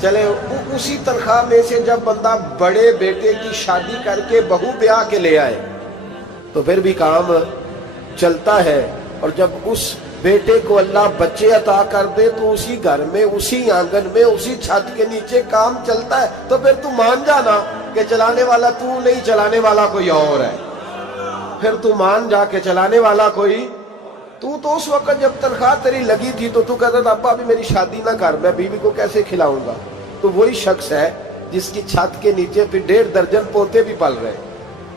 چلے اسی تنخواہ میں سے جب بندہ بڑے بیٹے کی شادی کر کے بہو بیاہ کے لے آئے تو پھر بھی کام چلتا ہے، اور جب اس بیٹے کو اللہ بچے عطا کر دے تو اسی گھر میں، اسی آنگن میں، اسی چھت کے نیچے کام چلتا ہے، تو پھر تو مان جانا کہ چلانے والا تو نہیں، چلانے والا کوئی اور ہے۔ پھر تو مان جا کے چلانے والا کوئی تو اس وقت جب تنخواہ تیری لگی تھی تو کہتا تھا ابا ابھی میری شادی نہ کر، میں بیوی کو کیسے کھلاؤں گا؟ تو وہی شخص ہے جس کی چھت کے نیچے پھر 1.5 درجن پوتے بھی پل رہے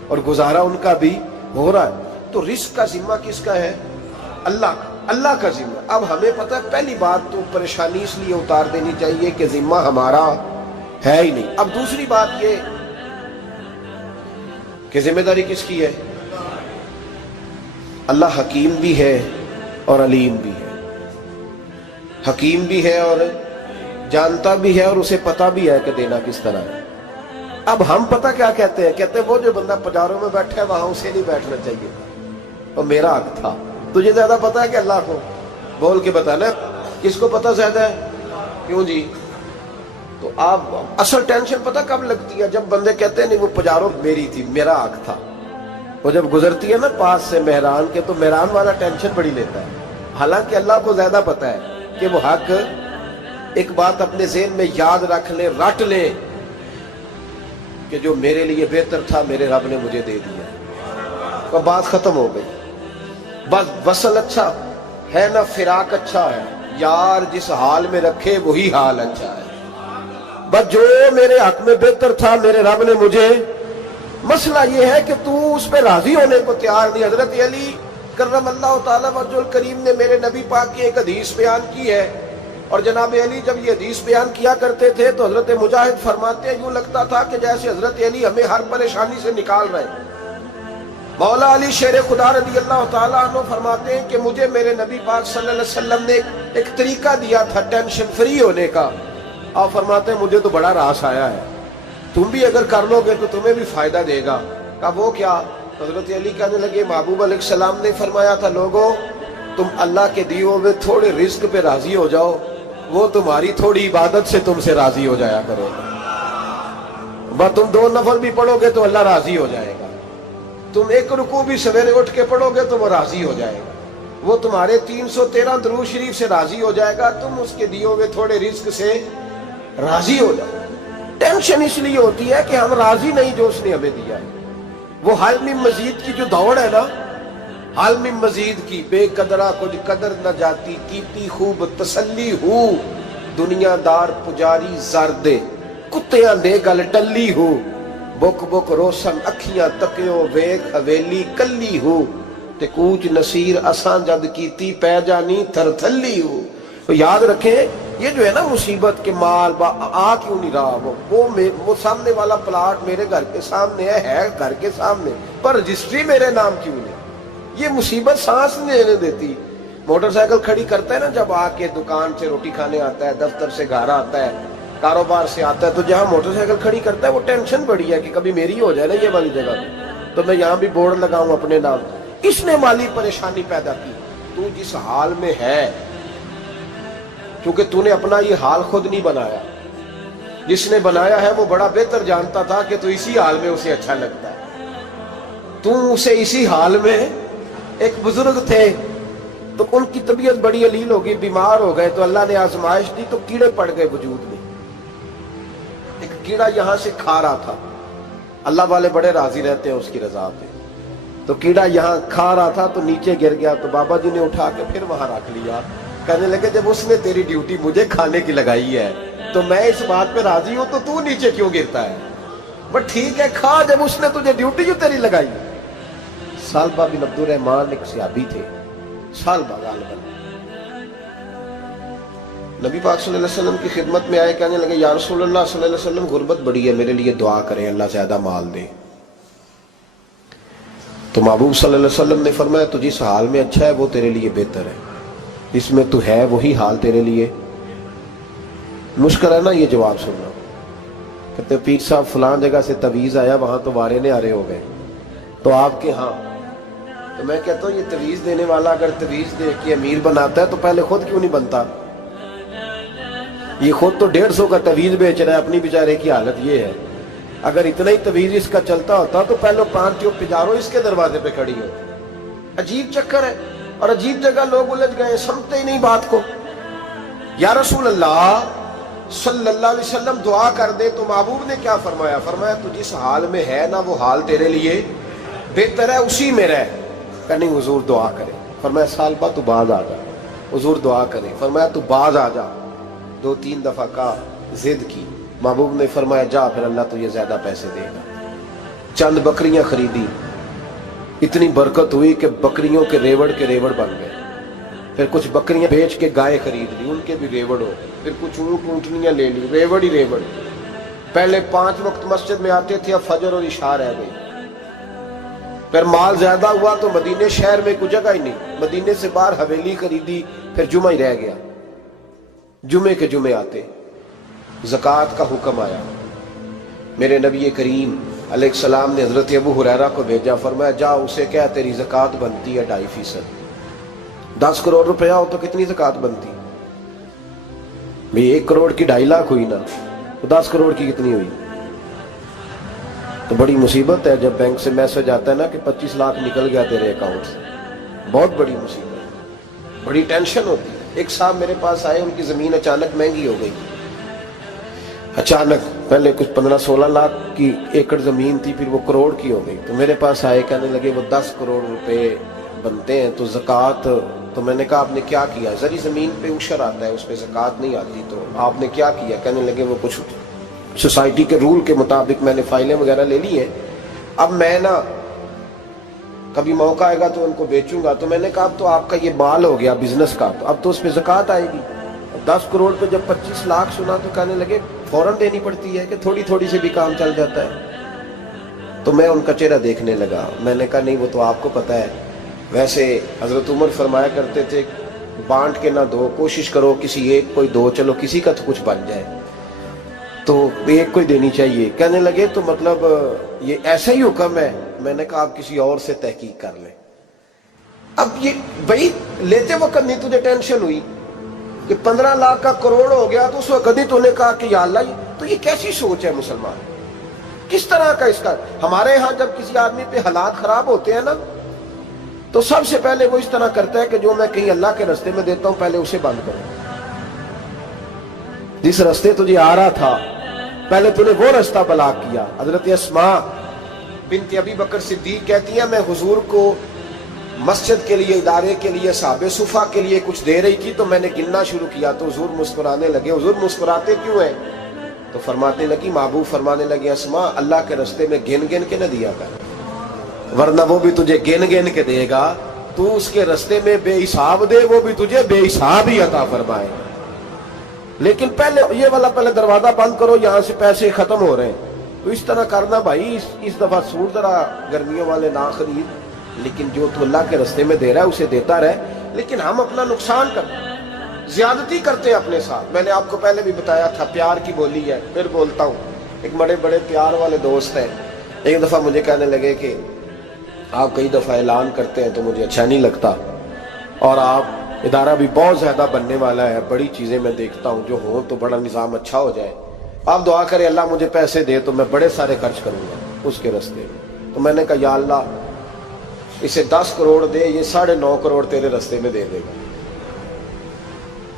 اور گزارا ان کا بھی ہو رہا ہے۔ تو رزق کا ذمہ کس کا ہے؟ اللہ کا، اللہ کا ذمہ۔ اب ہمیں پتہ ہے پہلی بات تو پریشانی اس لیے اتار دینی چاہیے کہ ذمہ ہمارا ہے ہی نہیں۔ اب دوسری بات یہ کہ ذمہ داری کس کی ہے؟ اللہ حکیم بھی ہے اور علیم بھی ہے، حکیم بھی ہے اور جانتا بھی ہے، اور اسے پتہ بھی ہے کہ دینا کس طرح ہے۔ اب ہم پتہ کیا کہتے ہیں؟ کہتے ہیں وہ جو بندہ پجاروں میں بیٹھا ہے وہاں اسے نہیں بیٹھنا چاہیے تھا، اور میرا حق تھا۔ تجھے زیادہ پتہ ہے کہ اللہ کو؟ بول کے بتانا کس کو پتہ زیادہ ہے؟ کیوں جی؟ تو آپ اصل ٹینشن پتہ کب لگتی ہے؟ جب بندے کہتے ہیں نہیں وہ پجاروں میری تھی، میرا حق تھا۔ وہ جب گزرتی ہے نا پاس سے مہران کے تو مہران والا ٹینشن بڑی لیتا ہے، حالانکہ اللہ کو زیادہ پتہ ہے کہ وہ حق۔ ایک بات اپنے ذہن میں یاد رکھ لیں، رٹ لیں کہ جو میرے لیے بہتر تھا میرے رب نے مجھے دے دیا، تو بات ختم ہو گئی۔ بس وصل اچھا ہے نہ فراق اچھا ہے، یار جس حال میں رکھے وہی حال اچھا ہے۔ بس جو میرے حق میں بہتر تھا میرے رب نے مجھے، مسئلہ یہ ہے کہ تو اس پہ راضی ہونے کو تیار نہیں۔ حضرت علی کرم اللہ تعالیٰ وجہ الکریم نے میرے نبی پاک کی ایک حدیث بیان کی ہے، اور جناب علی جب یہ حدیث بیان کیا کرتے تھے تو حضرت مجاہد فرماتے ہیں یوں لگتا تھا کہ جیسے حضرت علی ہمیں ہر پریشانی سے نکال رہے ہیں۔ مولا علی شیر خدا رضی اللہ تعالیٰ عنہ فرماتے ہیں کہ مجھے میرے نبی پاک صلی اللہ علیہ وسلم نے ایک طریقہ دیا تھا ٹینشن فری ہونے کا۔ آپ فرماتے ہیں مجھے تو بڑا راس آیا ہے، تم بھی اگر کر لو گے تو تمہیں بھی فائدہ دے گا۔ کہا وہ کیا؟ حضرت علی کہنے لگے محبوب علیہ السلام نے فرمایا تھا لوگوں تم اللہ کے دیے ہوئے تھوڑے رزق پہ راضی ہو جاؤ، وہ تمہاری تھوڑی عبادت سے تم سے راضی ہو جایا کرو۔ بس تم 2 نفل بھی پڑھو گے تو اللہ راضی ہو جائے گا، تم 1 رکوع بھی سویرے اٹھ کے پڑھو گے تو وہ راضی ہو جائے گا، وہ تمہارے 313 درود شریف سے راضی ہو جائے گا، تم اس کے دیے ہوئے تھوڑے رزق سے راضی ہو جاؤ۔ ٹینشن اس لیے ہوتی ہے کہ ہم راضی نہیں جو اس نے ہمیں دیا ہے۔ وہ حال میں مزید کی جو دوڑ ہے نا، حال میں مزید کی، بے قدرہ کچھ قدر نہ جاتی، کیتی خوب تسلی ہو، دنیا دار پجاری زردے، کتیاں دے گل ٹلی ہو، بک بک روشن اکھیاں تکیو ویک حویلی کلی ہو، تے کوچ نصیر اساں جد کیتی پہ جانی تھر تھلی ہو۔ تو یاد رکھیں یہ جو ہے نا مصیبت کے مال آ کیوں نہیں رہا، وہ سامنے والا پلاٹ میرے گھر کے سامنے ہے گھر کے سامنے، پر رجسٹری میرے نام کیوں نہیں؟ یہ مصیبت سانس نہیں لینے دیتی۔ موٹر سائیکل کھڑی کرتا ہے نا جب آ کے دکان سے روٹی کھانے آتا ہے، دفتر سے گھر آتا ہے، کاروبار سے آتا ہے، تو جہاں موٹر سائیکل کھڑی کرتا ہے وہ ٹینشن بڑی ہے کہ کبھی میری ہو جائے نا یہ والی جگہ تو میں یہاں بھی بورڈ لگاؤں اپنے نام۔ اس نے مالی پریشانی پیدا کی۔ تو جس حال میں ہے، کیونکہ تو نے اپنا یہ حال خود نہیں بنایا، جس نے بنایا ہے وہ بڑا بہتر جانتا تھا کہ تو اسی حال میں اسے اچھا لگتا ہے۔ تو اسے اسی حال میں، ایک بزرگ تھے تو ان کی طبیعت بڑی علیل ہو گئی، بیمار ہو گئے، تو اللہ نے آزمائش دی تو کیڑے پڑ گئے وجود میں۔ ایک کیڑا یہاں سے کھا رہا تھا، اللہ والے بڑے راضی رہتے ہیں اس کی رضا پہ، تو کیڑا یہاں کھا رہا تھا تو نیچے گر گیا، تو بابا جی نے اٹھا کے پھر وہاں رکھ لیا، کہنے لگے جب اس نے تیری ڈیوٹی مجھے کھانے کی لگائی ہے تو میں اس بات پہ راضی ہوں، تو نیچے کیوں گرتا ہے؟ بس ٹھیک ہے کھا، جب اس نے تجھے ڈیوٹی جو تیری لگائی۔ سالبہ بن عبد الرحمن ایک صحابی تھے، سالبہ غالباً، نبی پاک صلی اللہ علیہ وسلم کی خدمت میں آئے، کہنے لگے یا رسول اللہ صلی اللہ علیہ وسلم غربت بڑی ہے، میرے لیے دعا کریں اللہ زیادہ مال دے۔ تو محبوب صلی اللہ علیہ وسلم نے فرمایا تو جس حال میں اچھا ہے وہ تیرے لیے بہتر ہے، اس میں تو ہے وہی حال تیرے لیے۔ مشکل ہے نا یہ جواب سننا۔ کہتے پیر صاحب فلان جگہ سے تویز آیا، وہاں تو وارے نے آرے ہو گئے، تو آپ کے ہاں، تو میں کہتا ہوں یہ تویز دینے والا اگر تویز دے کے امیر بناتا ہے تو پہلے خود کیوں نہیں بنتا؟ یہ خود تو 150 کا تویز بیچ رہا ہے، اپنی بیچارے کی حالت یہ ہے۔ اگر اتنا ہی تویز اس کا چلتا ہوتا تو پہلے 5 جو پجاروں اس کے دروازے پہ کھڑی ہوتی۔ عجیب چکر ہے، اور عجیب جگہ لوگ الجھ گئے، سمجھتے ہی نہیں بات کو۔ یا رسول اللہ صلی اللہ علیہ وسلم دعا کر دے تو محبوب نے کیا فرمایا؟ فرمایا تو جس حال میں ہے نا وہ حال تیرے لیے بہتر ہے، اسی میں رہ۔ کہ نہیں حضور دعا کرے۔ فرمایا سال بعد تو باز آ جا۔ حضور دعا کرے۔ فرمایا تو باز آ جا۔ 2-3 دفعہ کا ضد کی، محبوب نے فرمایا جا، پھر اللہ تجھے زیادہ پیسے دے گا۔ چند بکریاں خریدی، اتنی برکت ہوئی کہ بکریوں کے ریوڑ بن گئے۔ پھر کچھ بکریاں بیچ کے گائے خرید لی، ان کے بھی ریوڑ ہو۔ پھر کچھ اونٹ اونٹنیاں لے لی، ریوڑ ہی ریوڑ۔ پہلے 5 وقت مسجد میں آتے تھے، اب فجر اور عشاء رہ گئی۔ پھر مال زیادہ ہوا تو مدینے شہر میں کوئی جگہ ہی نہیں، مدینے سے باہر حویلی خریدی، پھر جمعہ ہی رہ گیا۔ جمعے کے جمعے آتے، زکوٰۃ کا حکم آیا۔ میرے نبی کریم علیہ السلام نے حضرت ابو ہریرہ کو بھیجا، فرمایا جا اسے کہہ تیری زکوٰۃ بنتی ہے 2.5%۔ 10 کروڑ روپیہ ہو تو کتنی زکوٰۃ بنتی؟ بھئی 1 کروڑ کی 2.5 لاکھ ہوئی نا، تو 10 کروڑ کی کتنی ہوئی؟ تو بڑی مصیبت ہے جب بینک سے میسج آتا ہے نا کہ 25 لاکھ نکل گیا تیرے اکاؤنٹ سے، بہت بڑی مصیبت، بڑی ٹینشن ہوتی ہے۔ ایک صاحب میرے پاس آئے، ان کی زمین اچانک مہنگی ہو گئی، اچانک پہلے کچھ 15-16 لاکھ کی ایکڑ زمین تھی، پھر وہ کروڑ کی ہو گئی۔ تو میرے پاس آئے، کہنے لگے وہ 10 کروڑ روپے بنتے ہیں تو زکوٰۃ، تو میں نے کہا آپ نے کیا کیا؟ زری زمین پہ عشر آتا ہے، اس پہ زکوٰۃ نہیں آتی، تو آپ نے کیا کیا؟ کہنے لگے وہ کچھ سوسائٹی کے رول کے مطابق میں نے فائلیں وغیرہ لے لی ہیں، اب میں نا کبھی موقع آئے گا تو ان کو بیچوں گا۔ تو میں نے کہا اب تو آپ کا یہ مال ہو گیا بزنس کا، تو اب تو اس پہ زکوٰۃ آئے گی۔ 10 کروڑ پہ جب 25 لاکھ سنا تو کہنے لگے فوراً دینی پڑتی ہے کہ تھوڑی تھوڑی سے بھی کام چل جاتا ہے؟ تو میں ان کا چہرہ دیکھنے لگا، میں نے کہا نہیں وہ تو آپ کو پتہ ہے، ویسے حضرت عمر فرمایا کرتے تھے بانٹ کے نہ دو، کوشش کرو کسی ایک کو ہی دو، چلو کسی کا تو کچھ بن جائے، تو ایک کو ہی دینی چاہیے۔ کہنے لگے تو مطلب یہ ایسا ہی حکم ہے؟ میں نے کہا آپ کسی اور سے تحقیق کر لیں۔ اب یہ بھائی لیتے وقت نہیں تجھے ٹینشن ہوئی کہ 15 لاکھ کا کروڑ ہو گیا، تو اس وقت کبھی تو نے کہا کہ یا اللہ، تو یہ کیسی سوچ ہے مسلمان؟ کس طرح کا اس کا؟ ہمارے ہاں جب کسی آدمی پہ حالات خراب ہوتے ہیں نا، تو سب سے پہلے وہ اس طرح کرتا ہے کہ جو میں کہیں اللہ کے رستے میں دیتا ہوں پہلے اسے بند کروں۔ جس رستے تجھے آ رہا تھا پہلے تو نے وہ رستہ بلاک کیا۔ حضرت اسماء بنت ابی بکر صدیق کہتی ہیں میں حضور کو مسجد کے لیے، ادارے کے لیے، صحابہ صفہ کے لیے کچھ دے رہی تھی، تو میں نے گننا شروع کیا تو حضور مسکرانے لگے۔ حضور مسکراتے کیوں ہیں؟ تو فرمانے لگی، محبوب فرمانے لگے اسماء اللہ کے رستے میں گن گن کے نہ دیا کر، ورنہ وہ بھی تجھے گن گن کے دے گا، تو اس کے رستے میں بے حساب دے، وہ بھی تجھے بے حساب ہی عطا فرمائے۔ لیکن پہلے یہ والا پہلے دروازہ بند کرو، یہاں سے پیسے ختم ہو رہے ہیں، تو اس طرح کرنا بھائی۔ اس دفعہ سوٹ ذرا گرمیوں والے نہ خرید، لیکن جو تو اللہ کے رستے میں دے رہا ہے اسے دیتا رہے، لیکن ہم اپنا نقصان کرتے ہیں، زیادتی کرتے ہیں اپنے ساتھ۔ میں نے آپ کو پہلے بھی بتایا تھا پیار کی بولی ہے، پھر بولتا ہوں۔ ایک بڑے بڑے پیار والے دوست ہیں، ایک دفعہ مجھے کہنے لگے کہ آپ کئی دفعہ اعلان کرتے ہیں تو مجھے اچھا نہیں لگتا، اور آپ ادارہ بھی بہت زیادہ بننے والا ہے، بڑی چیزیں میں دیکھتا ہوں جو ہوں تو بڑا نظام اچھا ہو جائے، آپ دعا کریں اللہ مجھے پیسے دے تو میں بڑے سارے خرچ کروں گا اس کے راستے میں۔ تو میں نے کہا یا اللہ اسے 10 کروڑ دے، یہ 9.5 کروڑ تیرے راستے میں دے دے گا۔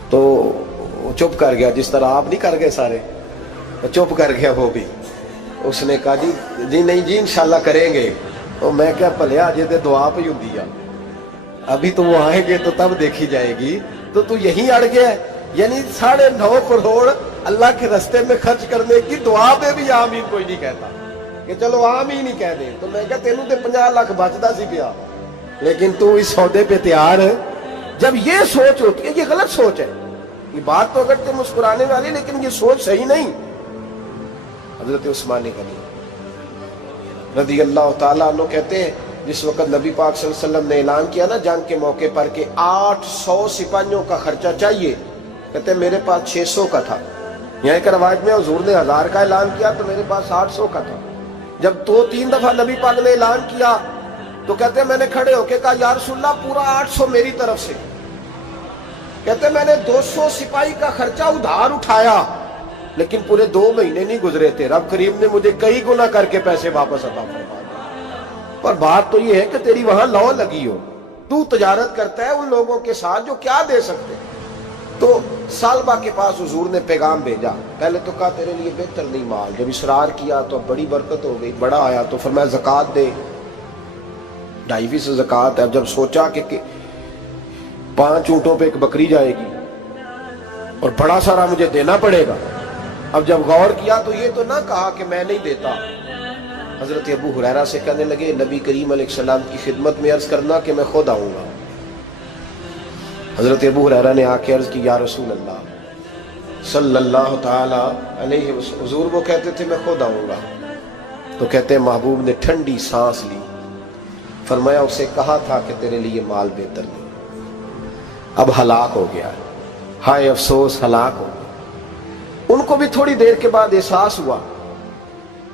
تو چپ کر گیا، جس طرح آپ نہیں کر گئے سارے، چپ کر گیا وہ بھی۔ اس نے کہا جی نہیں جی انشاءاللہ کریں گے۔ تو میں کیا پلیا جی دعا پہ ہوں دیا، ابھی تو وہ آئیں گے تو تب دیکھی جائے گی، تو یہیں اڑ گیا ہے۔ یعنی 9.5 کروڑ اللہ کے رستے میں خرچ کرنے کی دعا پہ بھی آمین کوئی نہیں کہتا کہ چلو آمین ہی کہہ دیں۔ تو میں کہا تینوں تے 50 لاکھ بچتا سی پیا، لیکن تو اس سودے پہ تیار ہے۔ جب یہ سوچ ہوتی ہے، یہ غلط سوچ ہے، یہ بات تو اگر تے مسکرانے والی، لیکن یہ سوچ صحیح نہیں۔ حضرت عثمان غنی رضی اللہ تعالیٰ عنہ کہتے ہیں جس وقت نبی پاک صلی اللہ علیہ وسلم نے اعلان کیا نا جنگ کے موقع پر کہ 800 سپاہیوں کا خرچہ چاہیے، کہتے ہیں میرے پاس 600 کا تھا۔ یہاں ایک روایت میں حضور نے 1000 کا اعلان کیا تو میرے پاس 800 کا تھا۔ جب 2-3 دفعہ نبی پاک نے اعلان کیا تو کہتے ہیں میں نے کھڑے ہو کے کہا یا رسول اللہ پورا 800 میری طرف سے۔ کہتے میں نے 200 سپاہی کا خرچہ ادھار اٹھایا لیکن پورے 2 مہینے نہیں گزرے تھے، رب کریم نے مجھے کئی گنا کر کے پیسے واپس عطا فرما دیے۔ پر بات تو یہ ہے کہ تیری وہاں لو لگی ہو، تو تجارت کرتا ہے ان لوگوں کے ساتھ جو کیا دے سکتے۔ تو سالبہ کے پاس حضور نے پیغام بھیجا، پہلے تو کہا تیرے لیے بہتر نہیں مال، جب اصرار کیا تو اب بڑی برکت ہو گئی، بڑا آیا تو فرمایا زکوٰۃ دے، 2.5% زکوٰۃ ہے۔ اب جب سوچا کہ 5 اونٹوں پہ ایک بکری جائے گی اور بڑا سارا مجھے دینا پڑے گا، اب جب غور کیا تو یہ تو نہ کہا کہ میں نہیں دیتا۔ حضرت ابو ہریرہ سے کہنے لگے نبی کریم علیہ السلام کی خدمت میں عرض کرنا کہ میں خود آؤں گا۔ حضرت ابو ہریرہ نے آ کے عرض کی یا رسول اللہ صلی اللہ تعالی علیہ وسلم، حضور وہ کہتے تھے میں خود آؤں گا، تو کہتے ہیں محبوب نے ٹھنڈی سانس لی، فرمایا اسے کہا تھا کہ تیرے لیے مال بہتر نہیں، اب ہلاک ہو گیا، ہائے افسوس ہلاک ہو گیا۔ ان کو بھی تھوڑی دیر کے بعد احساس ہوا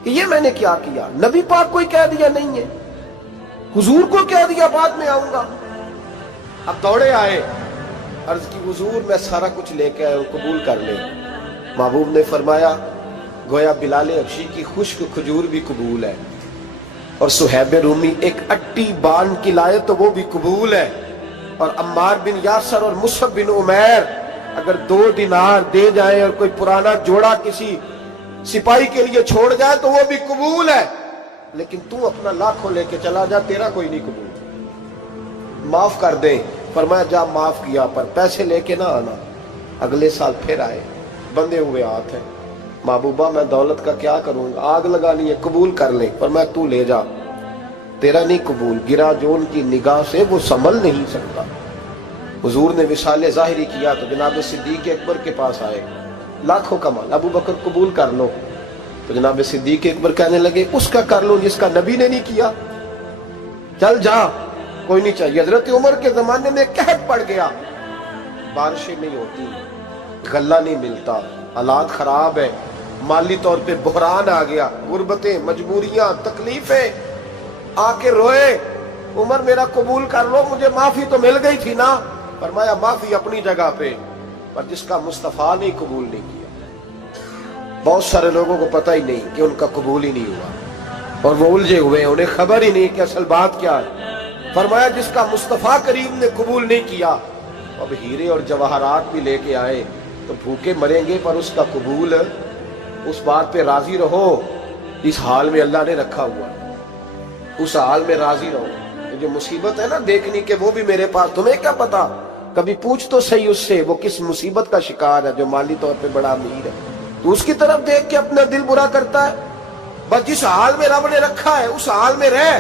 کہ یہ میں نے کیا کیا، نبی پاک کو ہی کہہ دیا نہیں ہے، حضور کو کہہ دیا بعد میں آؤں گا۔ اب دوڑے آئے، عرض کی حضور میں سارا کچھ لے کے آئے ہوں، قبول کر لیں۔ محبوب نے فرمایا گویا بلال حبشی کی خشک کھجور بھی قبول ہے، اور صہیب رومی ایک اٹی بان کی لائے تو وہ بھی قبول ہے، اور عمار بن یاسر اور مصعب بن عمیر اگر 2 دینار دے جائیں اور کوئی پرانا جوڑا کسی سپاہی کے لیے چھوڑ جائے تو وہ بھی قبول ہے، لیکن تو اپنا لاکھوں لے کے چلا جا، تیرا کوئی نہیں قبول، معاف کر دیں۔ فرمایا جا معاف کیا، پر پیسے لے کے نہ آنا۔ اگلے سال پھر آئے، بندے ہوئے ہاتھ ہیں، محبوبہ میں دولت کا کیا کروں گا، آگ لگانی ہے، قبول کر لیں۔ فرمایا تو لے جا، تیرا نہیں قبول، گرا جو ان کی نگاہ سے وہ سنبھل نہیں سکتا۔ حضور نے وصال ظاہری کیا تو جناب صدیق اکبر کے پاس آئے، لاکھوں کا مال، ابو بکر قبول کر لو، تو جناب صدیق اکبر کہنے لگے اس کا کر لو جس کا نبی نے نہیں کیا، چل جا کوئی نہیں چاہیے۔ حضرت عمر کے زمانے میں قحط پڑ گیا، بارشیں نہیں ہوتی، غلہ نہیں ملتا، حالات خراب ہے، مالی طور پہ بحران آ گیا، غربتیں، مجبوریاں، تکلیفیں، آ کے روئے، عمر میرا قبول کر لو، مجھے معافی تو مل گئی تھی نا۔ فرمایا معافی اپنی جگہ پہ، پر جس کا مصطفیٰ نے قبول نہیں کیا۔ بہت سارے لوگوں کو پتہ ہی نہیں کہ ان کا قبول ہی نہیں ہوا، اور وہ الجھے ہوئے ہیں، انہیں خبر ہی نہیں کہ اصل بات کیا ہے۔ فرمایا جس کا مصطفیٰ کریم نے قبول نہیں کیا، اب ہیرے اور جواہرات بھی لے کے آئے تو بھوکے مریں گے، پر اس کا قبول، اس بات پہ راضی رہو اس حال میں اللہ نے رکھا ہوا، اس حال میں راضی رہو۔ یہ جو مصیبت ہے نا دیکھنی کہ وہ بھی میرے پاس، تمہیں کیا پتا، کبھی پوچھ تو صحیح اس سے وہ کس مصیبت کا شکار ہے، جو مالی طور پہ بڑا امیر ہے، تو اس کی طرف دیکھ کے اپنا دل برا کرتا ہے۔ بس جس حال میں رب نے رکھا ہے اس حال میں رہ۔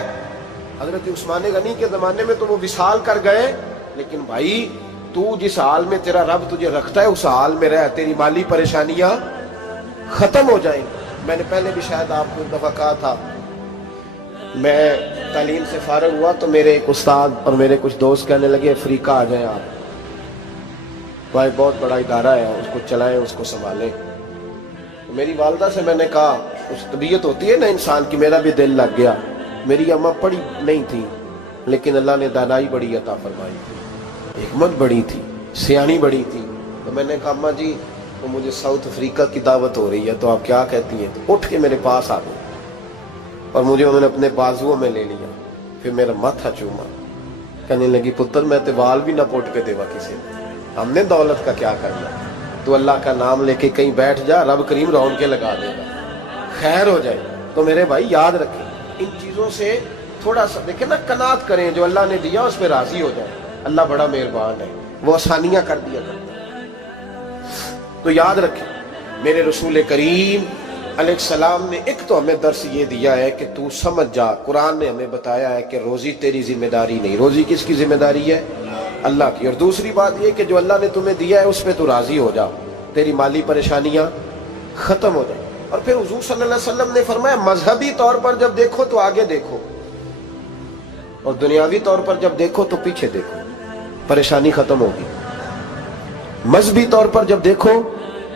حضرت عثمان غنی کے زمانے میں تو وہ وصال کر گئے، لیکن بھائی تو جس حال میں تیرا رب تجھے رکھتا ہے اس حال میں رہ، تیری مالی پریشانیاں ختم ہو جائیں۔ میں نے پہلے بھی شاید آپ کو ایک دفعہ کہا تھا، میں تعلیم سے فارغ ہوا تو میرے ایک استاد اور میرے کچھ دوست کہنے لگے افریقہ آ جائیں آپ، بھائی بہت بڑا ادارہ ہے، اس کو چلائیں، اس کو سنبھالیں۔ میری والدہ سے میں نے کہا، اس طبیعت ہوتی ہے نا انسان کی، میرا بھی دل لگ گیا۔ میری اماں پڑھی نہیں تھی لیکن اللہ نے دانائی بڑی عطا فرمائی تھی، حکمت بڑی تھی، سیانی بڑی تھی۔ تو میں نے کہا اماں جی وہ مجھے ساؤتھ افریقہ کی دعوت ہو رہی ہے تو آپ کیا کہتی ہیں؟ تو اٹھ کے میرے پاس آ گئے اور مجھے انہوں نے اپنے بازوؤں میں لے لیا، پھر میرا ماتھا چوما، کہنے لگی پتر میں تے وال بھی نہ پوٹ کے دیوا کسی نے، ہم نے دولت کا کیا کرنا، تو اللہ کا نام لے کے کہیں بیٹھ جا، رب کریم رون کے لگا دے گا، خیر ہو جائے۔ تو میرے بھائی یاد رکھیں ان چیزوں سے تھوڑا سا دیکھیں نا، قناعت کریں، جو اللہ نے دیا اس پہ راضی ہو جائے، اللہ بڑا مہربان ہے، وہ آسانیاں کر دیا کرتا ہے۔ تو یاد رکھیں میرے رسول کریم علیہ السلام نے ایک تو ہمیں درس یہ دیا ہے کہ تو سمجھ جا، قرآن نے ہمیں بتایا ہے کہ روزی تیری ذمہ داری نہیں، روزی کس کی ذمہ داری ہے؟ اللہ کی۔ اور دوسری بات یہ کہ جو اللہ نے تمہیں دیا ہے اس پہ تو راضی ہو جا، تیری مالی پریشانیاں ختم ہو جائیں۔ اور پھر حضور صلی اللہ علیہ وسلم نے فرمایا مذہبی طور پر جب دیکھو تو آگے دیکھو، اور دنیاوی طور پر جب دیکھو تو پیچھے دیکھو، پریشانی ختم ہوگی۔ مذہبی طور پر جب دیکھو،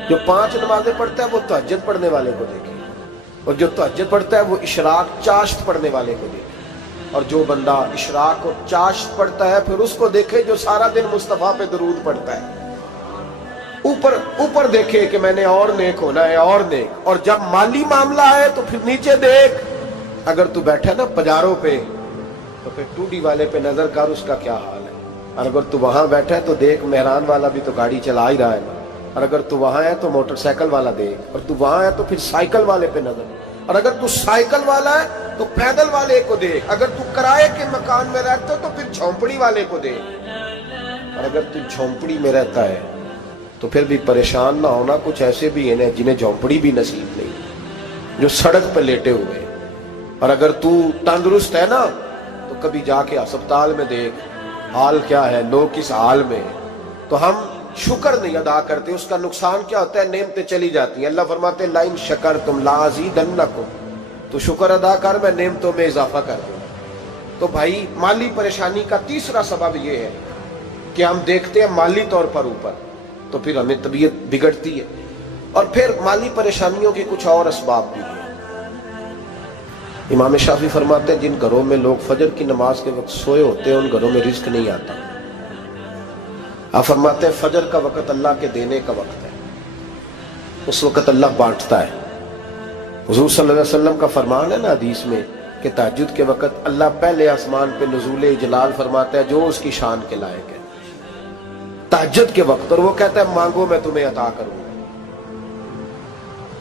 جو 5 نمازیں پڑھتا ہے وہ تہجد پڑھنے والے کو دیکھے، اور جو تہجد پڑھتا ہے وہ اشراق چاشت پڑھنے والے کو دیکھے، اور جو بندہ اشراق اور چاشت پڑھتا ہے پھر اس کو دیکھے جو سارا دن مصطفیٰ پہ درود پڑھتا ہے۔ اوپر دیکھے کہ میں نے اور نیک ہونا ہے اور نیک، اور جب مالی معاملہ ہے تو پھر نیچے دیکھ۔ اگر تو بیٹھا نا پجاروں پہ تو پھر ٹوڈی والے پہ نظر کر، اس کا کیا حال ہے۔ اور اگر تو وہاں بیٹھا ہے تو دیکھ مہران والا بھی تو گاڑی چلا ہی رہا ہے، اور اگر تو وہاں ہے تو موٹر سائیکل والا دیکھ، اور تو وہاں ہے تو پھر سائیکل والے پہ نظر، اور اگر تو سائیکل والا ہے تو پیدل والے کو دیکھ، اگر تو کرائے کے مکان میں رہتا تو پھر جھونپڑی والے کو دیکھ، اور اگر تو جھونپڑی میں رہتا ہے تو پھر بھی پریشان نہ ہونا، کچھ ایسے بھی ہیں جنہیں جھونپڑی بھی نصیب نہیں، جو سڑک پہ لیٹے ہوئے۔ اور اگر تو تندرست ہے نا تو کبھی جا کے اسپتال میں دیکھ حال کیا ہے، لوگ کس حال میں، تو ہم شکر نہیں ادا کرتے۔ اس کا نقصان کیا ہوتا ہے، نعمتیں چلی جاتی ہیں۔ اللہ فرماتے ہیں لَئِن شَكَرْتُمْ لَأَزِيدَنَّكُمْ، تو شکر ادا کر، میں نعمتوں میں اضافہ کر دوں۔ تو بھائی مالی پریشانی کا تیسرا سبب یہ ہے کہ ہم دیکھتے ہیں مالی طور پر اوپر، تو پھر ہمیں طبیعت بگڑتی ہے۔ اور پھر مالی پریشانیوں کے کچھ اور اسباب بھی ہیں۔ امام شافعی فرماتے ہیں جن گھروں میں لوگ فجر کی نماز کے وقت سوئے ہوتے ہیں ان گھروں میں رزق نہیں آتا۔ آپ فرماتے ہیں فجر کا وقت اللہ کے دینے کا وقت ہے، اس وقت اللہ بانٹتا ہے۔ حضور صلی اللہ علیہ وسلم کا فرمان ہے نا حدیث میں کہ تہجد کے وقت اللہ پہلے آسمان پہ نزول جلال فرماتا ہے جو اس کی شان کے لائق ہے تہجد کے وقت، اور وہ کہتا ہے مانگو میں تمہیں عطا کروں گا۔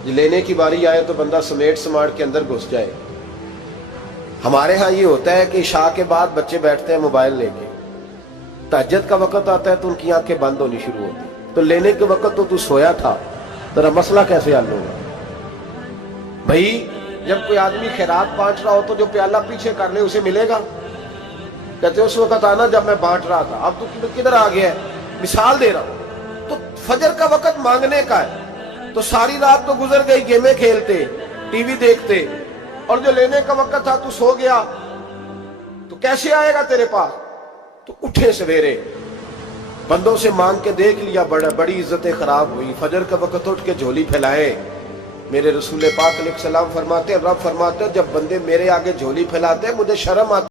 لینے کی باری آئے تو بندہ سمیٹ سماٹ کے اندر گھس جائے۔ ہمارے ہاں یہ ہوتا ہے کہ عشاء کے بعد بچے بیٹھتے ہیں موبائل لے کے، تہجد کا وقت آتا ہے تو ان کی آنکھیں بند ہونی شروع ہوتی، تو لینے کے وقت تو سویا تھا، ذرا مسئلہ کیسے حل ہوگا؟ بھائی جب کوئی آدمی خیرات بانٹ رہا ہو تو جو پیالہ پیچھے کر لے اسے ملے گا؟ کہتے اس وقت آنا جب میں بانٹ رہا تھا، اب تو کدھر آ گیا ہے؟ مثال دے رہا ہوں۔ تو فجر کا وقت مانگنے کا ہے، تو ساری رات تو گزر گئی گیمیں کھیلتے، ٹی وی دیکھتے، اور جو لینے کا وقت تھا تو سو گیا، تو کیسے آئے گا تیرے پاس؟ تو اٹھے سویرے، بندوں سے مانگ کے دیکھ لیا، بڑی عزتیں خراب ہوئی، فجر کا وقت اٹھ کے جھولی پھیلائے۔ میرے رسول پاک علیہ السلام فرماتے ہیں، رب فرماتے ہیں جب بندے میرے آگے جھولی پھیلاتے ہیں مجھے شرم آتی